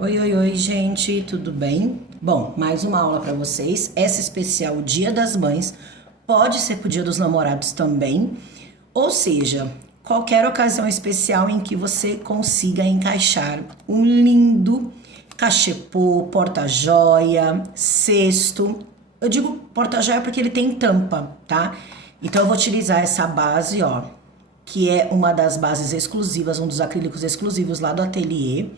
Oi, oi, oi, gente, tudo bem? Bom, mais uma aula para vocês. Essa especial Dia das Mães pode ser pro Dia dos Namorados também, ou seja, qualquer ocasião especial em que você consiga encaixar um lindo cachepô, porta-joia, cesto. Eu digo porta-joia porque ele tem tampa, tá? Então eu vou utilizar essa base, ó, que é uma das bases exclusivas, um dos acrílicos exclusivos lá do ateliê.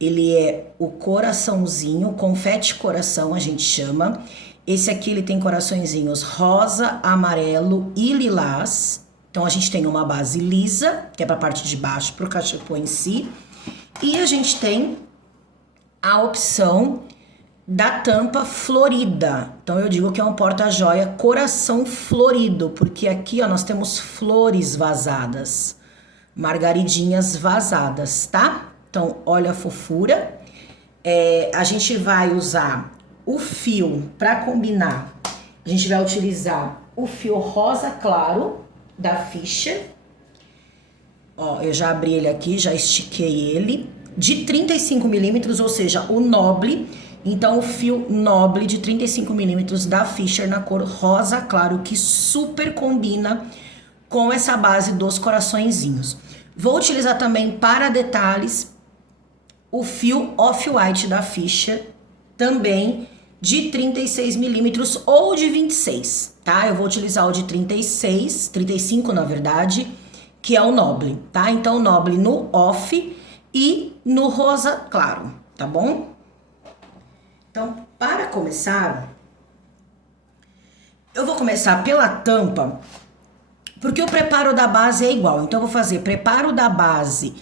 Ele é o coraçãozinho, confete coração a gente chama. Esse aqui ele tem coraçõezinhos rosa, amarelo e lilás. Então a gente tem uma base lisa, que é para a parte de baixo, para o cachepô em si. E a gente tem a opção da tampa florida. Então eu digo que é um porta-joia coração florido, porque aqui ó, nós temos flores vazadas, margaridinhas vazadas, tá? Então, olha a fofura. A gente vai usar o fio para combinar. A gente vai utilizar o fio rosa claro da Fischer. Ó, eu já abri ele aqui, já estiquei ele. De 35 milímetros, ou seja, o noble. Então, o fio noble de 35 milímetros da Fischer na cor rosa claro, que super combina com essa base dos coraçõezinhos. Vou utilizar também para detalhes o fio off-white da Fischer, também de 36 milímetros ou de 26, tá? Eu vou utilizar o de 36, 35 na verdade, que é o noble, tá? Então, o noble no off e no rosa claro, tá bom? Então, para começar, eu vou começar pela tampa, porque o preparo da base é igual. Então, eu vou fazer preparo da base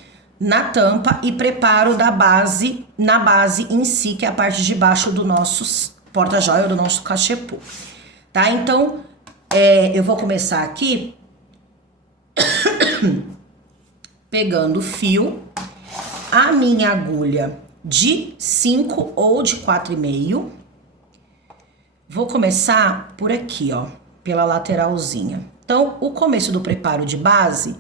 na tampa e preparo da base na base em si, que é a parte de baixo do nosso porta-joia, do nosso cachepô, tá? Então, eu vou começar aqui pegando o fio, a minha agulha de 5 ou de 4,5. Vou começar por aqui, ó, pela lateralzinha. Então, o começo do preparo de base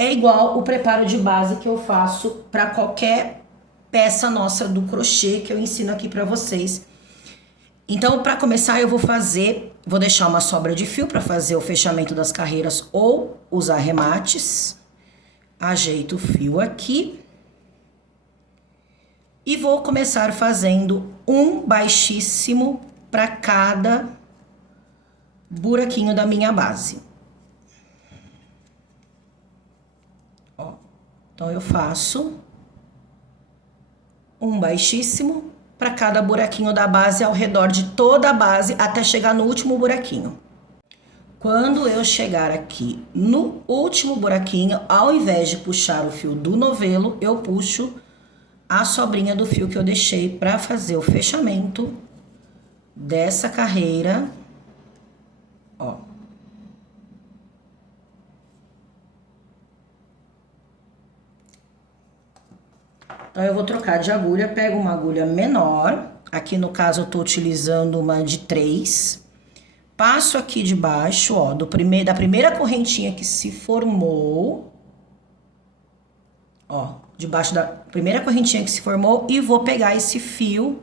é igual o preparo de base que eu faço para qualquer peça nossa do crochê que eu ensino aqui para vocês. Então, para começar, eu vou deixar uma sobra de fio para fazer o fechamento das carreiras ou os arremates. Ajeito o fio aqui. E vou começar fazendo um baixíssimo para cada buraquinho da minha base. Então, eu faço um baixíssimo para cada buraquinho da base ao redor de toda a base até chegar no último buraquinho. Quando eu chegar aqui no último buraquinho, ao invés de puxar o fio do novelo, eu puxo a sobrinha do fio que eu deixei para fazer o fechamento dessa carreira, ó. Então, eu vou trocar de agulha, pego uma agulha menor, aqui no caso eu tô utilizando uma de 3, passo aqui de baixo, ó, da primeira correntinha que se formou, ó, debaixo da primeira correntinha que se formou e vou pegar esse fio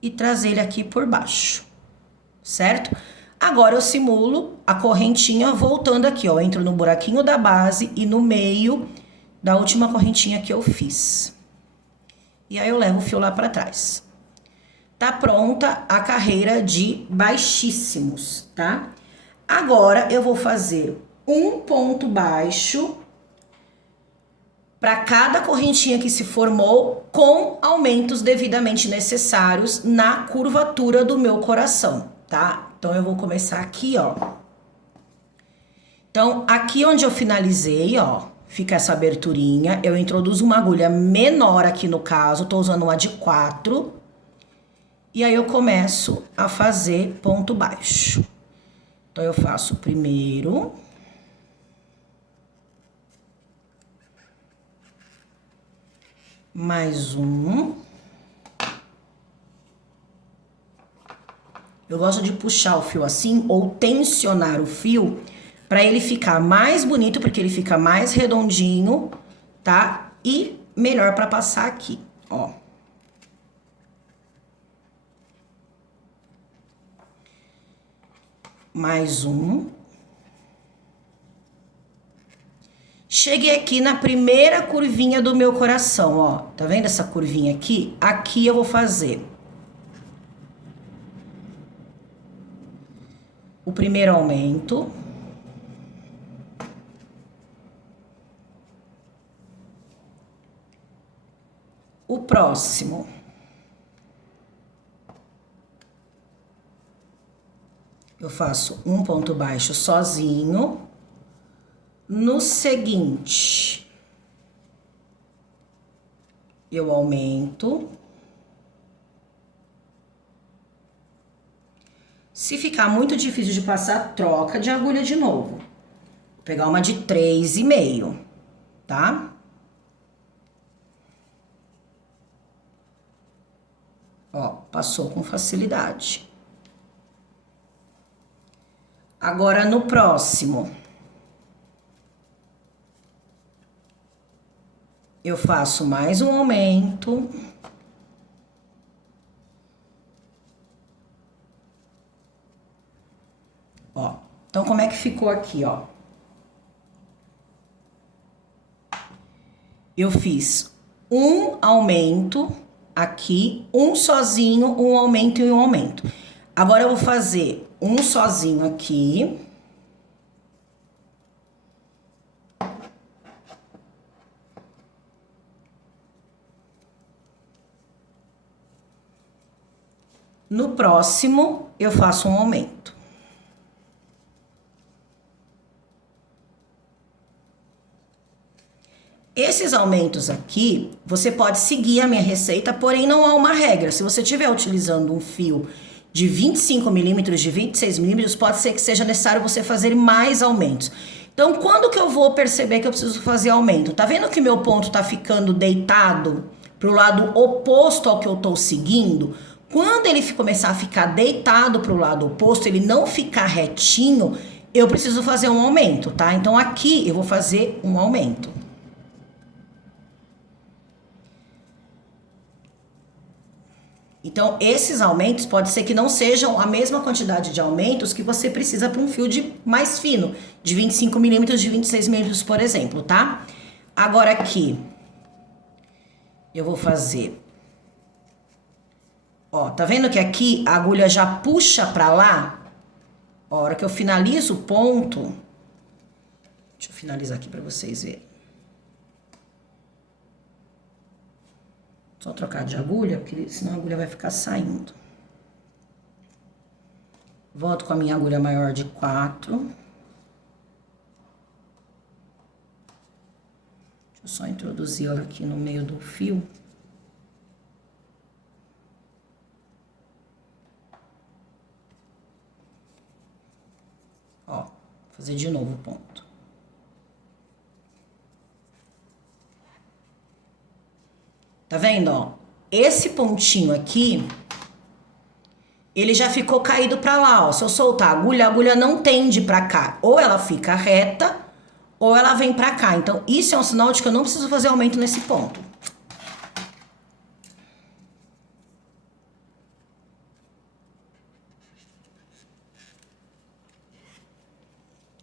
e trazer ele aqui por baixo, certo? Agora eu simulo a correntinha voltando aqui, ó, entro no buraquinho da base e no meio da última correntinha que eu fiz. E aí eu levo o fio lá para trás. Tá pronta a carreira de baixíssimos, tá? Agora eu vou fazer um ponto baixo para cada correntinha que se formou, com aumentos devidamente necessários na curvatura do meu coração, tá? Então eu vou começar aqui, ó. Então, aqui onde eu finalizei, ó, fica essa aberturinha, eu introduzo uma agulha menor aqui no caso, tô usando uma de 4, e aí eu começo a fazer ponto baixo. Então, eu faço o primeiro, mais um. Eu gosto de puxar o fio assim, ou tensionar o fio, para ele ficar mais bonito, porque ele fica mais redondinho, tá? E melhor para passar aqui, ó. Mais um. Cheguei aqui na primeira curvinha do meu coração, ó. Tá vendo essa curvinha aqui? Aqui eu vou fazer o primeiro aumento. O próximo. Eu faço um ponto baixo sozinho. No seguinte, eu aumento. Se ficar muito difícil de passar, troca de agulha de novo. Vou pegar uma de 3,5, tá? Ó, passou com facilidade. Agora, no próximo, eu faço mais um aumento. Ó, então como é que ficou aqui, ó? Eu fiz um aumento aqui, um sozinho, um aumento e um aumento. Agora eu vou fazer um sozinho aqui. No próximo, eu faço um aumento. Esses aumentos aqui, você pode seguir a minha receita, porém não há uma regra. Se você estiver utilizando um fio de 25 milímetros, de 26 milímetros, pode ser que seja necessário você fazer mais aumentos. Então, quando que eu vou perceber que eu preciso fazer aumento? Tá vendo que meu ponto tá ficando deitado pro lado oposto ao que eu tô seguindo? Quando ele começar a ficar deitado pro lado oposto, ele não ficar retinho, eu preciso fazer um aumento, tá? Então, aqui eu vou fazer um aumento. Então, esses aumentos pode ser que não sejam a mesma quantidade de aumentos que você precisa para um fio de mais fino, de 25 milímetros, de 26 milímetros, por exemplo, tá? Agora aqui, eu vou fazer... Ó, tá vendo que aqui a agulha já puxa para lá? A hora que eu finalizo o ponto... Deixa eu finalizar aqui para vocês verem. Só trocar de agulha, porque senão a agulha vai ficar saindo. Volto com a minha agulha maior de 4. Deixa eu só introduzir ela aqui no meio do fio. Ó, vou fazer de novo o ponto. Tá vendo, ó? Esse pontinho aqui, ele já ficou caído pra lá, ó. Se eu soltar a agulha não tende pra cá. Ou ela fica reta, ou ela vem pra cá. Então, isso é um sinal de que eu não preciso fazer aumento nesse ponto.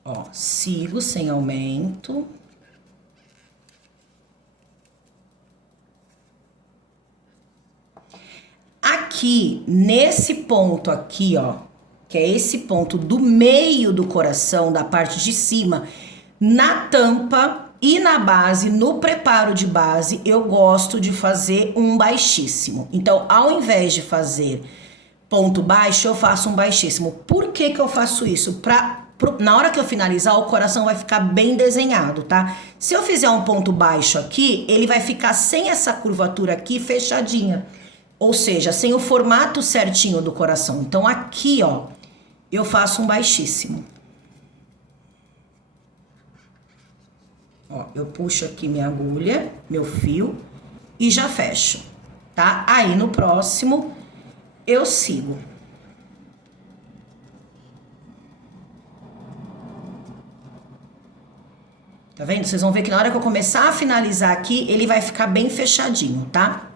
Ó, sigo sem aumento. Aqui, nesse ponto aqui, ó, que é esse ponto do meio do coração, da parte de cima, na tampa e na base, no preparo de base, eu gosto de fazer um baixíssimo. Então, ao invés de fazer ponto baixo, eu faço um baixíssimo. Por que que eu faço isso? Na hora que eu finalizar, o coração vai ficar bem desenhado, tá? Se eu fizer um ponto baixo aqui, ele vai ficar sem essa curvatura aqui fechadinha. Ou seja, sem o formato certinho do coração. Então, aqui, ó, eu faço um baixíssimo. Ó, eu puxo aqui minha agulha, meu fio, e já fecho, tá? Aí, no próximo, eu sigo. Tá vendo? Vocês vão ver que na hora que eu começar a finalizar aqui, ele vai ficar bem fechadinho, tá?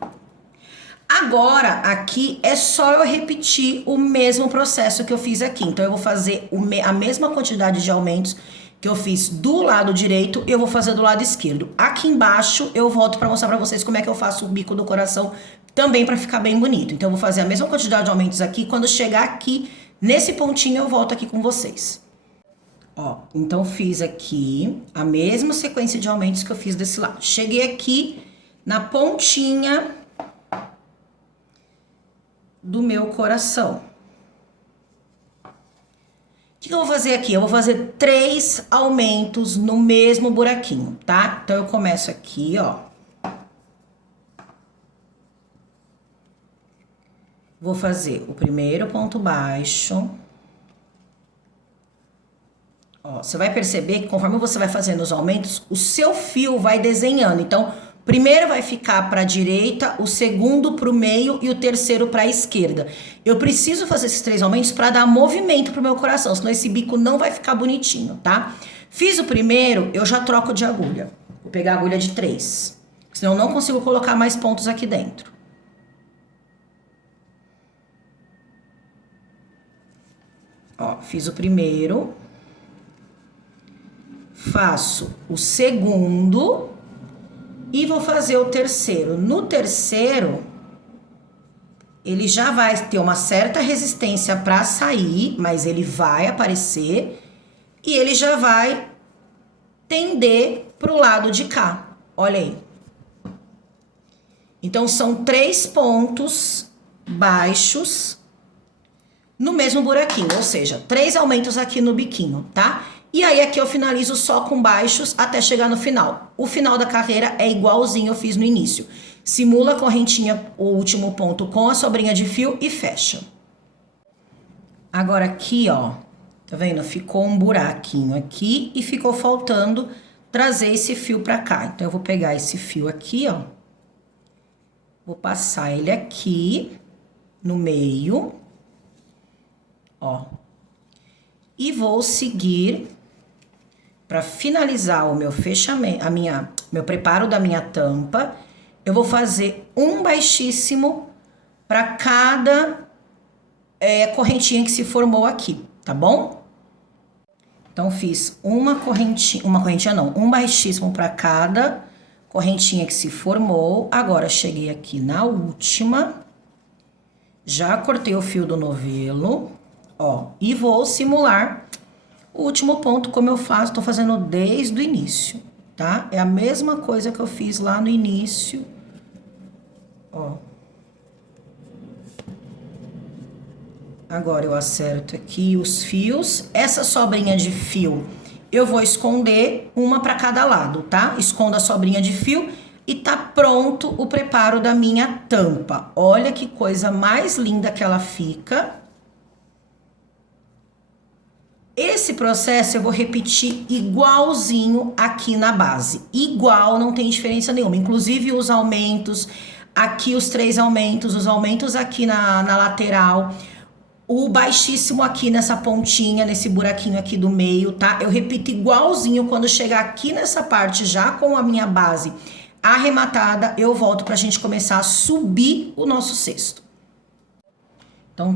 Agora, aqui é só eu repetir o mesmo processo que eu fiz aqui. Então, eu vou fazer a mesma quantidade de aumentos que eu fiz do lado direito, eu vou fazer do lado esquerdo. Aqui embaixo, eu volto para mostrar para vocês como é que eu faço o bico do coração também para ficar bem bonito. Então, eu vou fazer a mesma quantidade de aumentos aqui. Quando chegar aqui, nesse pontinho, eu volto aqui com vocês. Ó, então, fiz aqui a mesma sequência de aumentos que eu fiz desse lado. Cheguei aqui na pontinha do meu coração. O que eu vou fazer aqui? Eu vou fazer 3 aumentos no mesmo buraquinho, tá? Então, eu começo aqui, ó. Vou fazer o primeiro ponto baixo. Ó, você vai perceber que conforme você vai fazendo os aumentos, o seu fio vai desenhando. Então, primeiro vai ficar para a direita, o segundo para o meio e o terceiro para a esquerda. Eu preciso fazer esses 3 aumentos para dar movimento pro meu coração, senão esse bico não vai ficar bonitinho, tá? Fiz o primeiro, eu já troco de agulha. Vou pegar a agulha de 3, senão eu não consigo colocar mais pontos aqui dentro. Ó, fiz o primeiro. Faço o segundo e vou fazer o terceiro. No terceiro, ele já vai ter uma certa resistência para sair, mas ele vai aparecer e ele já vai tender pro lado de cá. Olha aí. Então, são 3 pontos baixos no mesmo buraquinho, ou seja, 3 aumentos aqui no biquinho, tá? E aí aqui eu finalizo só com baixos até chegar no final. O final da carreira é igualzinho eu fiz no início. Simula a correntinha, o último ponto com a sobrinha de fio e fecha. Agora aqui, ó, tá vendo? Ficou um buraquinho aqui e ficou faltando trazer esse fio pra cá. Então eu vou pegar esse fio aqui, ó. Vou passar ele aqui no meio, ó. E vou seguir para finalizar o meu fechamento, meu preparo da minha tampa. Eu vou fazer um baixíssimo para cada correntinha que se formou aqui, tá bom? Então, fiz um baixíssimo para cada correntinha que se formou. Agora, cheguei aqui na última, já cortei o fio do novelo, ó, e vou simular o último ponto como eu faço, tô fazendo desde o início, tá? É a mesma coisa que eu fiz lá no início, ó. Agora eu acerto aqui os fios. Essa sobrinha de fio eu vou esconder uma para cada lado, tá? Escondo a sobrinha de fio e tá pronto o preparo da minha tampa. Olha que coisa mais linda que ela fica. Esse processo eu vou repetir igualzinho aqui na base. Igual, não tem diferença nenhuma. Inclusive os aumentos, aqui os 3 aumentos, os aumentos aqui na lateral, o baixíssimo aqui nessa pontinha, nesse buraquinho aqui do meio, tá? Eu repito igualzinho. Quando chegar aqui nessa parte, já com a minha base arrematada, eu volto pra gente começar a subir o nosso cesto. Então,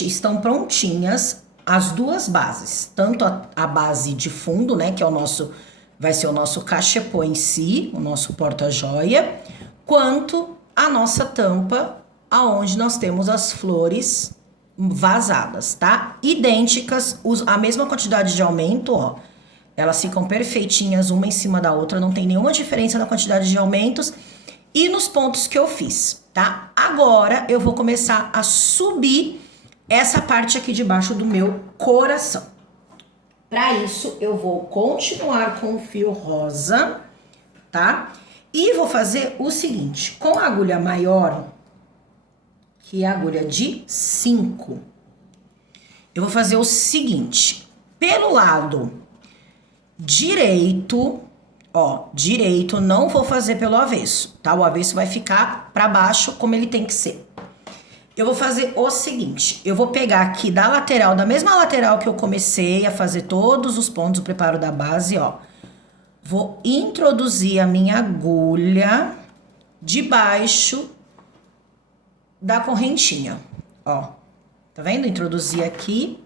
estão prontinhas as 2 bases, tanto a base de fundo, né, que é vai ser o nosso cachepô em si, o nosso porta-joia, quanto a nossa tampa, aonde nós temos as flores vazadas, tá? Idênticas, a mesma quantidade de aumento, ó, elas ficam perfeitinhas uma em cima da outra, não tem nenhuma diferença na quantidade de aumentos e nos pontos que eu fiz, tá? Agora eu vou começar a subir essa parte aqui de baixo do meu coração. Para isso, eu vou continuar com o fio rosa, tá? E vou fazer o seguinte, com a agulha maior, que é a agulha de 5, eu vou fazer o seguinte, pelo lado direito, ó, direito, não vou fazer pelo avesso, tá? O avesso vai ficar para baixo como ele tem que ser. Eu vou fazer o seguinte, eu vou pegar aqui da lateral, da mesma lateral que eu comecei a fazer todos os pontos do preparo da base, ó. Vou introduzir a minha agulha de baixo da correntinha, ó. Tá vendo? Introduzi aqui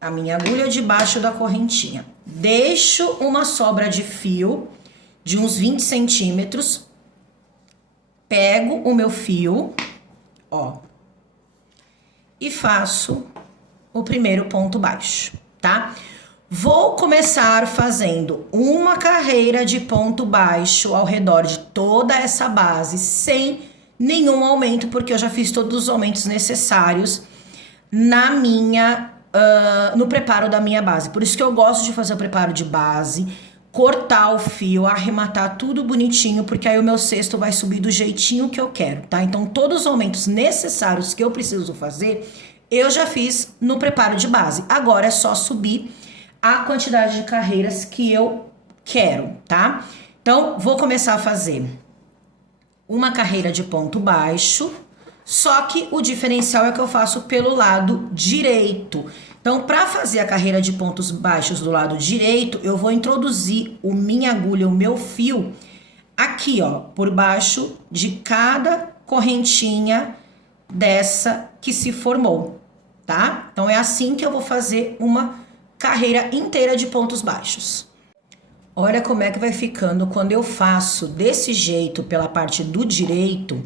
a minha agulha debaixo da correntinha. Deixo uma sobra de fio de uns 20 centímetros. Pego o meu fio, ó, e faço o primeiro ponto baixo, tá? Vou começar fazendo uma carreira de ponto baixo ao redor de toda essa base, sem nenhum aumento, porque eu já fiz todos os aumentos necessários na minha, no preparo da minha base. Por isso que eu gosto de fazer o preparo de base, cortar o fio, arrematar tudo bonitinho, porque aí o meu cesto vai subir do jeitinho que eu quero, tá? Então, todos os aumentos necessários que eu preciso fazer, eu já fiz no preparo de base. Agora é só subir a quantidade de carreiras que eu quero, tá? Então, vou começar a fazer uma carreira de ponto baixo, só que o diferencial é que eu faço pelo lado direito. Então, para fazer a carreira de pontos baixos do lado direito, eu vou introduzir minha agulha, o meu fio, aqui, ó, por baixo de cada correntinha dessa que se formou, tá? Então, é assim que eu vou fazer uma carreira inteira de pontos baixos. Olha como é que vai ficando quando eu faço desse jeito pela parte do direito.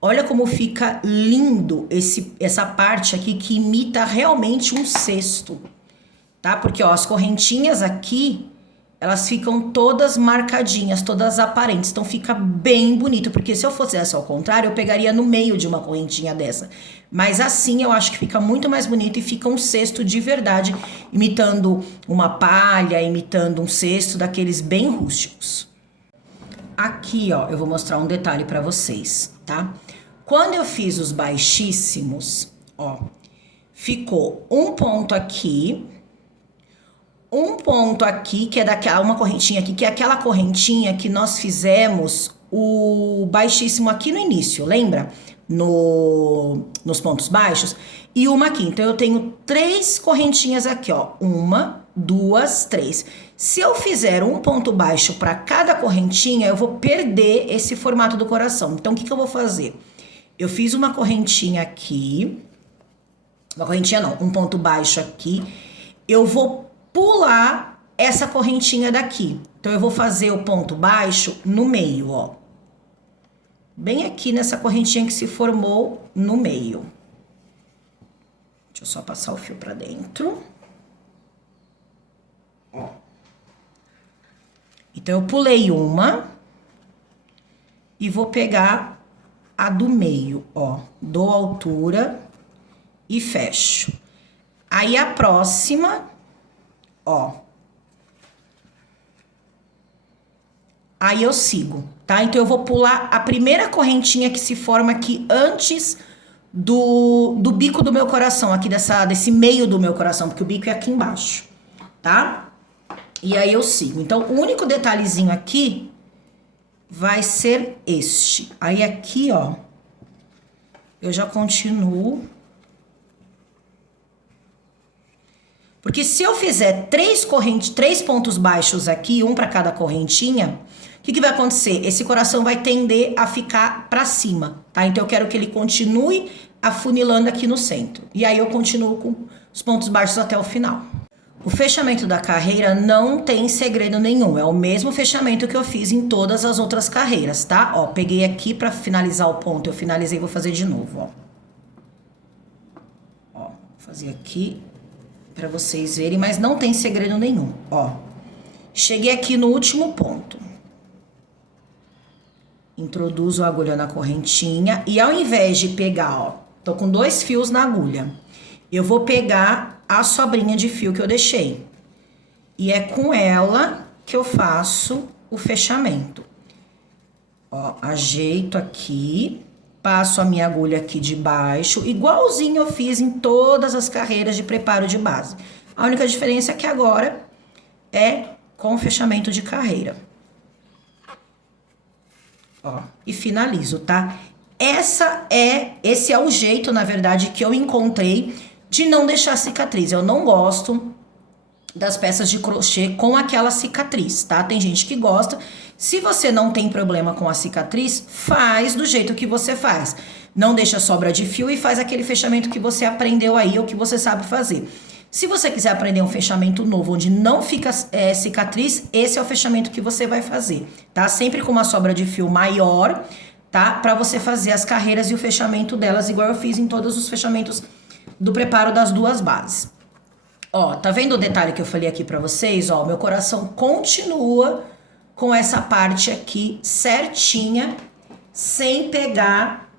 Olha como fica lindo essa parte aqui que imita realmente um cesto, tá? Porque, ó, as correntinhas aqui, elas ficam todas marcadinhas, todas aparentes. Então, fica bem bonito, porque se eu fosse essa ao contrário, eu pegaria no meio de uma correntinha dessa. Mas assim, eu acho que fica muito mais bonito e fica um cesto de verdade, imitando uma palha, imitando um cesto daqueles bem rústicos. Aqui, ó, eu vou mostrar um detalhe pra vocês, tá? Quando eu fiz os baixíssimos, ó, ficou um ponto aqui, que é daquela, uma correntinha aqui, que é aquela correntinha que nós fizemos o baixíssimo aqui no início, lembra? Nos pontos baixos, e uma aqui. Então, eu tenho 3 correntinhas aqui, ó, 1, 2, 3. Se eu fizer um ponto baixo para cada correntinha, eu vou perder esse formato do coração. Então, o que eu vou fazer? Eu fiz uma correntinha aqui, um ponto baixo aqui, eu vou pular essa correntinha daqui. Então, eu vou fazer o ponto baixo no meio, ó. Bem aqui nessa correntinha que se formou no meio. Deixa eu só passar o fio pra dentro. Ó. Então, eu pulei uma e vou pegar a do meio, ó. Dou altura e fecho. Aí, a próxima, ó. Aí, eu sigo, tá? Então, eu vou pular a primeira correntinha que se forma aqui antes do bico do meu coração, aqui desse meio do meu coração, porque o bico é aqui embaixo, tá? E aí, eu sigo. Então, o único detalhezinho aqui vai ser este. Aí, aqui, ó, eu já continuo. Porque se eu fizer 3 pontos baixos aqui, um para cada correntinha, o que vai acontecer? Esse coração vai tender a ficar para cima, tá? Então, eu quero que ele continue afunilando aqui no centro. E aí, eu continuo com os pontos baixos até o final. O fechamento da carreira não tem segredo nenhum. É o mesmo fechamento que eu fiz em todas as outras carreiras, tá? Ó, peguei aqui para finalizar o ponto. Eu finalizei, vou fazer de novo, ó. Ó, vou fazer aqui para vocês verem, mas não tem segredo nenhum, ó. Cheguei aqui no último ponto. Introduzo a agulha na correntinha e ao invés de pegar, ó, tô com 2 fios na agulha, eu vou pegar a sobrinha de fio que eu deixei. E é com ela que eu faço o fechamento. Ó, ajeito aqui, passo a minha agulha aqui de baixo, igualzinho eu fiz em todas as carreiras de preparo de base. A única diferença é que agora é com fechamento de carreira. Ó, e finalizo, tá? Esse é o jeito, na verdade, que eu encontrei de não deixar cicatriz. Eu não gosto das peças de crochê com aquela cicatriz, tá? Tem gente que gosta. Se você não tem problema com a cicatriz, faz do jeito que você faz. Não deixa sobra de fio e faz aquele fechamento que você aprendeu aí ou que você sabe fazer. Se você quiser aprender um fechamento novo onde não fica cicatriz, esse é o fechamento que você vai fazer, tá? Sempre com uma sobra de fio maior, tá? Pra você fazer as carreiras e o fechamento delas, igual eu fiz em todos os fechamentos do preparo das duas bases. Ó, tá vendo o detalhe que eu falei aqui pra vocês? Ó, meu coração continua com essa parte aqui certinha, sem pegar...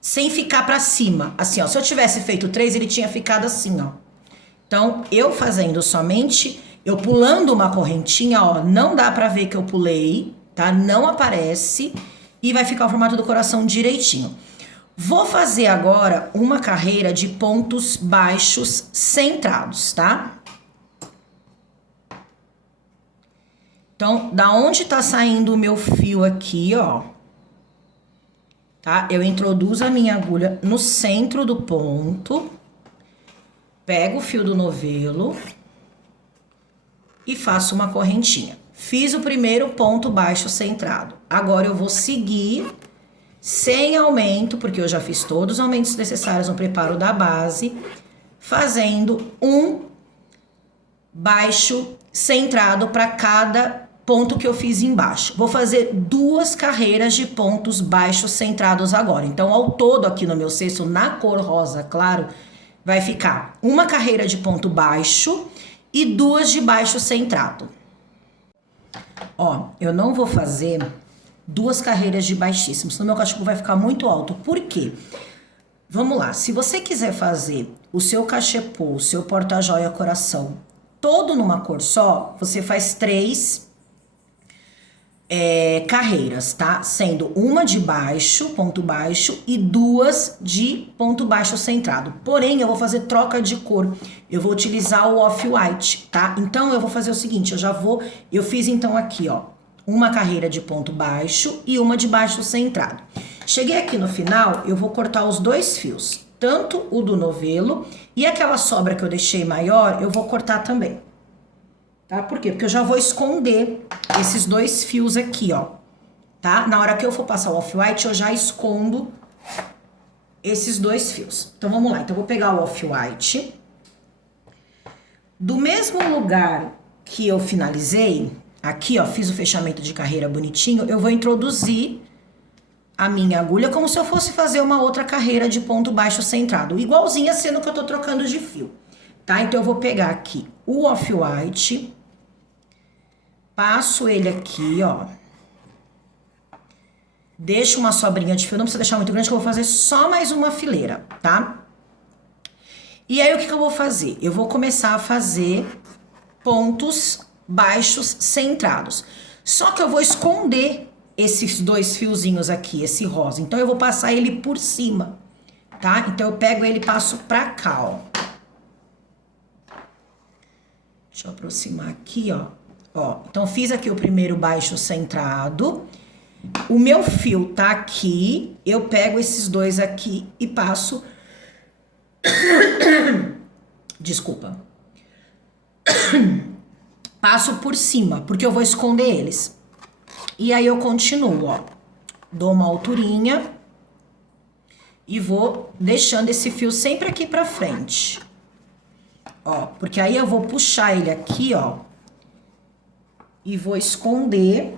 sem ficar pra cima. Assim, ó, se eu tivesse feito 3, ele tinha ficado assim, ó. Então, eu fazendo somente, eu pulando uma correntinha, ó, não dá pra ver que eu pulei, tá? Não aparece e vai ficar o formato do coração direitinho. Vou fazer agora uma carreira de pontos baixos centrados, tá? Então, da onde tá saindo o meu fio aqui, ó, tá? Eu introduzo a minha agulha no centro do ponto, pego o fio do novelo e faço uma correntinha. Fiz o primeiro ponto baixo centrado. Agora eu vou seguir sem aumento, porque eu já fiz todos os aumentos necessários no preparo da base, fazendo um baixo centrado para cada ponto que eu fiz embaixo. Vou fazer 2 carreiras de pontos baixos centrados agora. Então, ao todo aqui no meu cesto, na cor rosa, claro, vai ficar uma carreira de ponto baixo e 2 de baixo centrado. Ó, eu não vou fazer 2 carreiras de baixíssimo, senão meu cachecol vai ficar muito alto. Por quê? Vamos lá, se você quiser fazer o seu cachepô, o seu porta-joia coração, todo numa cor só, você faz 3 carreiras, tá? Sendo uma de baixo, ponto baixo, e 2 de ponto baixo centrado. Porém, eu vou fazer troca de cor. Eu vou utilizar o off-white, tá? Então, eu vou fazer o seguinte, eu fiz então aqui, ó, uma carreira de ponto baixo e uma de baixo centrado. Cheguei aqui no final, eu vou cortar os 2 fios, tanto o do novelo e aquela sobra que eu deixei maior, eu vou cortar também. Tá? Por quê? Porque eu já vou esconder esses 2 fios aqui, ó, tá? Na hora que eu for passar o off-white, eu já escondo esses 2 fios. Então, vamos lá. Então, eu vou pegar o off-white. Do mesmo lugar que eu finalizei, aqui, ó, fiz o fechamento de carreira bonitinho, eu vou introduzir a minha agulha como se eu fosse fazer uma outra carreira de ponto baixo centrado, igualzinha sendo que eu tô trocando de fio, tá? Então, eu vou pegar aqui o off-white, passo ele aqui, ó, deixo uma sobrinha de fio, não precisa deixar muito grande, que eu vou fazer só mais uma fileira, tá? E aí, o que que eu vou fazer? Eu vou começar a fazer pontos baixos centrados. Só que eu vou esconder esses 2 fiozinhos aqui, esse rosa. Então, eu vou passar ele por cima, tá? Então, eu pego ele e passo pra cá, ó. Deixa eu aproximar aqui, ó. Ó, então, fiz aqui o primeiro baixo centrado. O meu fio tá aqui. Eu pego esses 2 aqui e passo... Desculpa. Passo por cima, porque eu vou esconder eles. E aí, eu continuo, ó. Dou uma alturinha e vou deixando esse fio sempre aqui pra frente. Ó, porque aí eu vou puxar ele aqui, ó. E vou esconder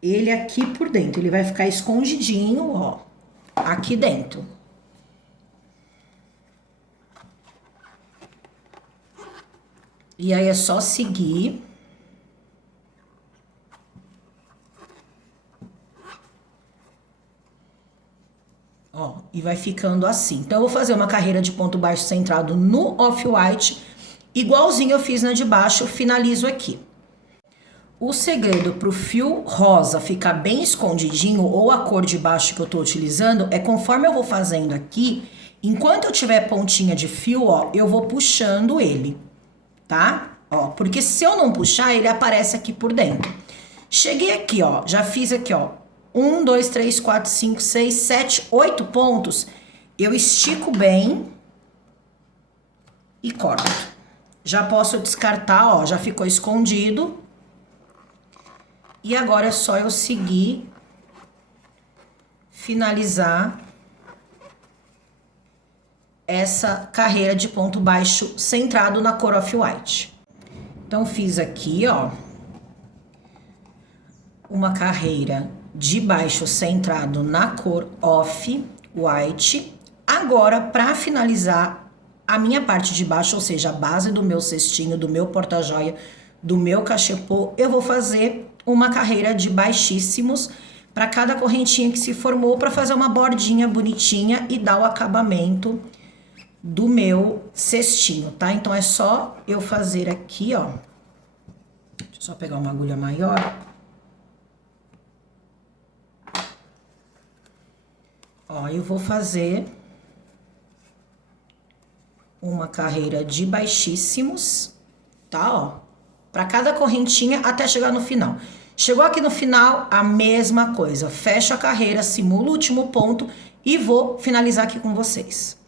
ele aqui por dentro. Ele vai ficar escondidinho, ó, aqui dentro. E aí é só seguir. Ó, e vai ficando assim. Então, eu vou fazer uma carreira de ponto baixo centrado no off-white, igualzinho eu fiz na de baixo, eu finalizo aqui. O segredo pro fio rosa ficar bem escondidinho, ou a cor de baixo que eu tô utilizando, é conforme eu vou fazendo aqui, enquanto eu tiver pontinha de fio, ó, eu vou puxando ele, tá? Ó, porque se eu não puxar, ele aparece aqui por dentro. Cheguei aqui, ó, já fiz aqui, ó, 1, 2, 3, 4, 5, 6, 7, 8 pontos. Eu estico bem e corto. Já posso descartar, ó, já ficou escondido. E agora é só eu seguir, finalizar essa carreira de ponto baixo centrado na cor off-white. Então, fiz aqui, ó, uma carreira de baixo centrado na cor off-white. Agora, para finalizar a minha parte de baixo, ou seja, a base do meu cestinho, do meu porta-joia, do meu cachepô, eu vou fazer uma carreira de baixíssimos para cada correntinha que se formou, para fazer uma bordinha bonitinha e dar o acabamento do meu cestinho, tá? Então, é só eu fazer aqui, ó. Deixa eu só pegar uma agulha maior. Ó, eu vou fazer uma carreira de baixíssimos, tá? Ó, para cada correntinha até chegar no final. Chegou aqui no final, a mesma coisa. Fecho a carreira, simulo o último ponto e vou finalizar aqui com vocês.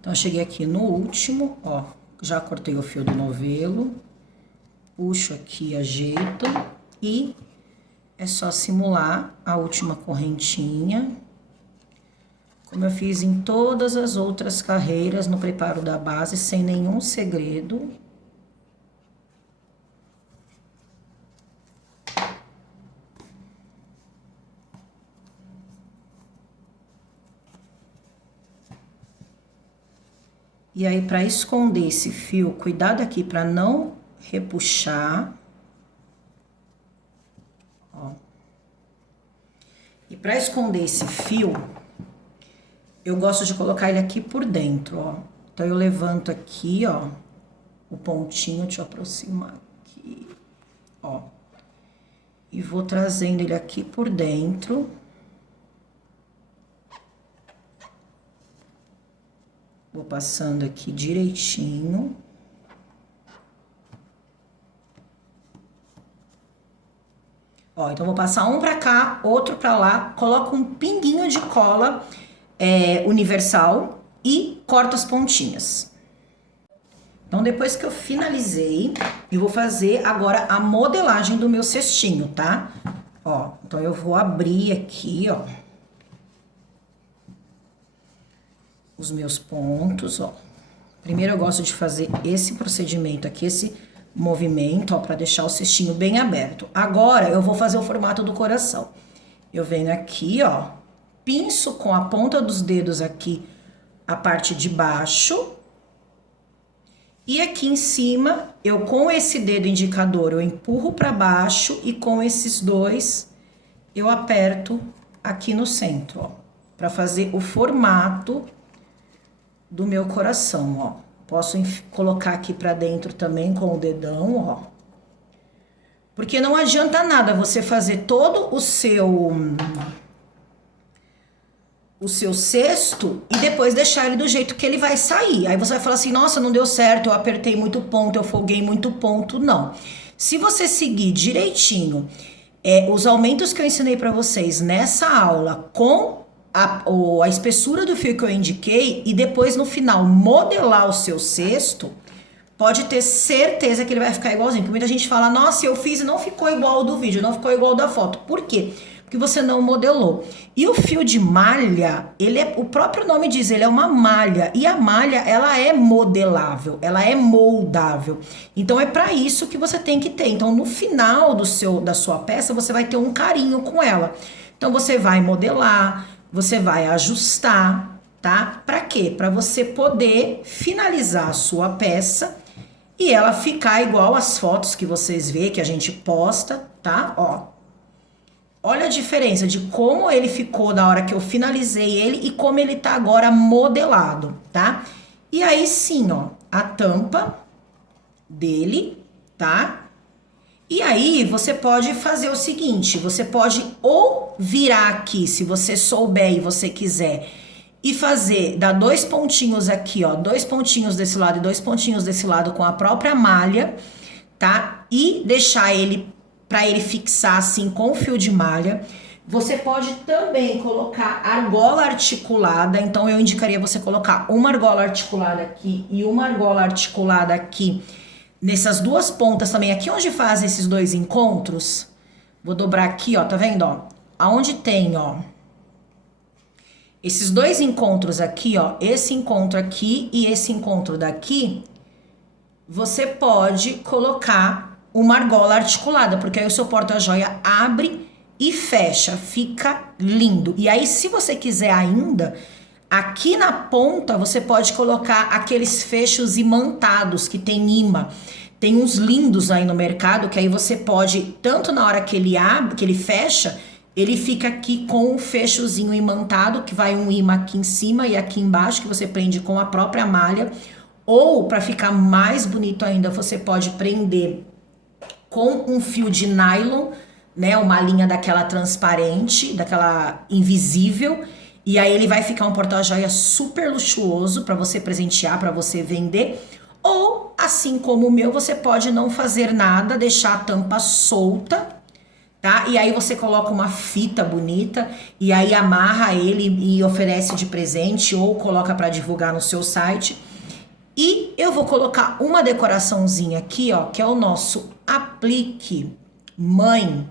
Então, eu cheguei aqui no último, ó, já cortei o fio do novelo, puxo aqui, ajeito e é só simular a última correntinha, como eu fiz em todas as outras carreiras no preparo da base, sem nenhum segredo. E aí, para esconder esse fio, cuidado aqui para não repuxar. Ó. E para esconder esse fio, eu gosto de colocar ele aqui por dentro, ó. Então, eu levanto aqui, ó, o pontinho, deixa eu aproximar aqui, ó. E vou trazendo ele aqui por dentro. Vou passando aqui direitinho. Ó, então, vou passar um pra cá, outro pra lá, coloco um pinguinho de cola universal e corto as pontinhas. Então, depois que eu finalizei, eu vou fazer agora a modelagem do meu cestinho, tá? Ó, então, eu vou abrir aqui, ó, os meus pontos, ó. Primeiro eu gosto de fazer esse procedimento aqui, esse movimento, ó, pra deixar o cestinho bem aberto. Agora, eu vou fazer o formato do coração. Eu venho aqui, ó, pinço com a ponta dos dedos aqui a parte de baixo. E aqui em cima, eu com esse dedo indicador, eu empurro pra baixo e com esses dois, eu aperto aqui no centro, ó, pra fazer o formato do meu coração, ó. Posso colocar aqui pra dentro também com o dedão, ó. Porque não adianta nada você fazer todo o seu cesto e depois deixar ele do jeito que ele vai sair. Aí você vai falar assim, nossa, não deu certo, eu apertei muito ponto, eu folguei muito ponto. Não. Se você seguir direitinho os aumentos que eu ensinei pra vocês nessa aula com a espessura do fio que eu indiquei e depois no final modelar o seu cesto, pode ter certeza que ele vai ficar igualzinho. Porque muita gente fala, nossa, eu fiz e não ficou igual ao do vídeo, não ficou igual ao da foto. Por quê? Porque você não modelou. E o fio de malha, o próprio nome diz, ele é uma malha. E a malha, ela é modelável, ela é moldável. Então é para isso que você tem que ter. Então no final da sua peça, você vai ter um carinho com ela. Então você vai modelar, você vai ajustar, tá? Para quê? Para você poder finalizar a sua peça e ela ficar igual às fotos que vocês vê, que a gente posta, tá? Ó. Olha a diferença de como ele ficou da hora que eu finalizei ele e como ele tá agora modelado, tá? E aí sim, ó, a tampa dele, tá? E aí você pode fazer o seguinte, você pode ou virar aqui, se você souber e você quiser, e fazer, dar 2 pontinhos aqui, ó, 2 pontinhos desse lado e 2 pontinhos desse lado com a própria malha, tá? E deixar ele, pra ele fixar assim com o fio de malha. Você pode também colocar argola articulada, então eu indicaria você colocar uma argola articulada aqui e uma argola articulada aqui, nessas duas pontas também, aqui onde fazem esses dois encontros. Vou dobrar aqui, ó, tá vendo, ó? Aonde tem, ó, esses dois encontros aqui, ó, esse encontro aqui e esse encontro daqui, você pode colocar uma argola articulada, porque aí o seu porta-joia abre e fecha, fica lindo. E aí, se você quiser ainda, aqui na ponta você pode colocar aqueles fechos imantados que tem imã. Tem uns lindos aí no mercado que aí você pode, tanto na hora que ele abre, que ele fecha, ele fica aqui com um fechozinho imantado, que vai um imã aqui em cima e aqui embaixo, que você prende com a própria malha. Ou, para ficar mais bonito ainda, você pode prender com um fio de nylon, né? Uma linha daquela transparente, daquela invisível. E aí ele vai ficar um porta-joia super luxuoso para você presentear, para você vender. Ou, assim como o meu, você pode não fazer nada, deixar a tampa solta, tá? E aí você coloca uma fita bonita e aí amarra ele e oferece de presente ou coloca para divulgar no seu site. E eu vou colocar uma decoraçãozinha aqui, ó, que é o nosso aplique mãe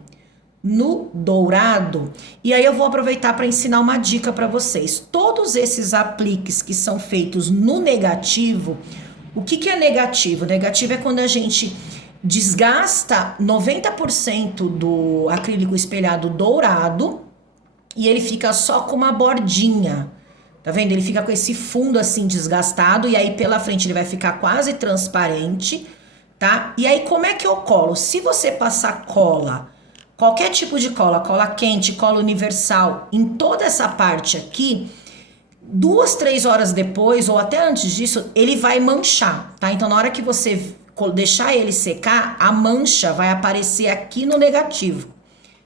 no dourado. E aí eu vou aproveitar para ensinar uma dica para vocês. Todos esses apliques que são feitos no negativo, o que é negativo? Negativo é quando a gente desgasta 90% do acrílico espelhado dourado e ele fica só com uma bordinha. Tá vendo? Ele fica com esse fundo assim desgastado e aí pela frente ele vai ficar quase transparente, tá? E aí como é que eu colo? Se você passar cola, qualquer tipo de cola, cola quente, cola universal, em toda essa parte aqui, 2, 3 horas depois ou até antes disso, ele vai manchar, tá? Então na hora que você deixar ele secar, a mancha vai aparecer aqui no negativo,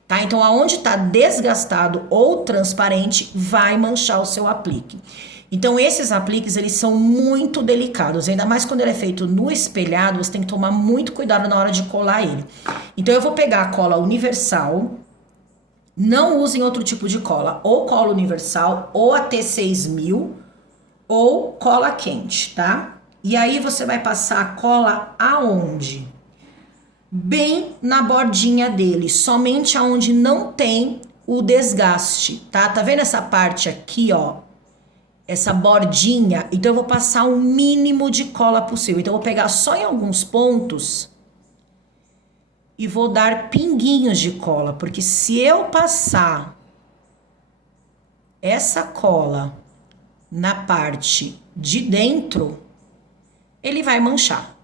tá? Então aonde tá desgastado ou transparente, vai manchar o seu aplique. Então esses apliques, eles são muito delicados, ainda mais quando ele é feito no espelhado, você tem que tomar muito cuidado na hora de colar ele. Então eu vou pegar a cola universal, não usem outro tipo de cola, ou cola universal, ou a T6000, ou cola quente, tá? E aí você vai passar a cola aonde? Bem na bordinha dele, somente aonde não tem o desgaste, tá? Tá vendo essa parte aqui, ó? Essa bordinha? Então eu vou passar o mínimo de cola possível. Então eu vou pegar só em alguns pontos e vou dar pinguinhos de cola, porque se eu passar essa cola na parte de dentro, ele vai manchar.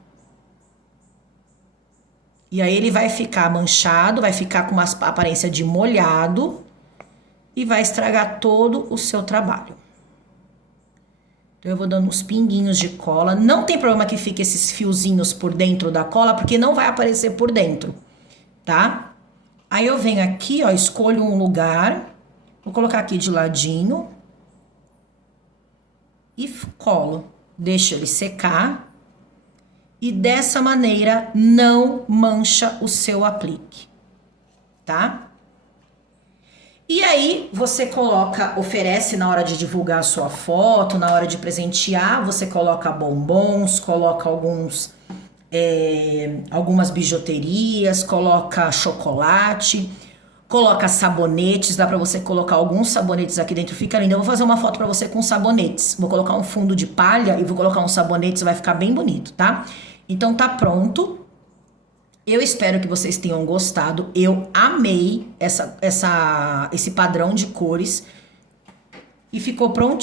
E aí ele vai ficar manchado, vai ficar com uma aparência de molhado e vai estragar todo o seu trabalho. Então eu vou dando uns pinguinhos de cola. Não tem problema que fique esses fiozinhos por dentro da cola, porque não vai aparecer por dentro, tá? Aí eu venho aqui, ó, escolho um lugar, vou colocar aqui de ladinho e colo. Deixo ele secar. E dessa maneira não mancha o seu aplique, tá? E aí você coloca, oferece na hora de divulgar a sua foto, na hora de presentear, você coloca bombons, coloca algumas bijuterias, coloca chocolate, coloca sabonetes, dá pra você colocar alguns sabonetes aqui dentro, fica lindo. Eu vou fazer uma foto pra você com sabonetes, vou colocar um fundo de palha e vou colocar uns sabonetes, vai ficar bem bonito, tá? Então tá pronto. Eu espero que vocês tenham gostado. Eu amei esse padrão de cores e ficou pronto.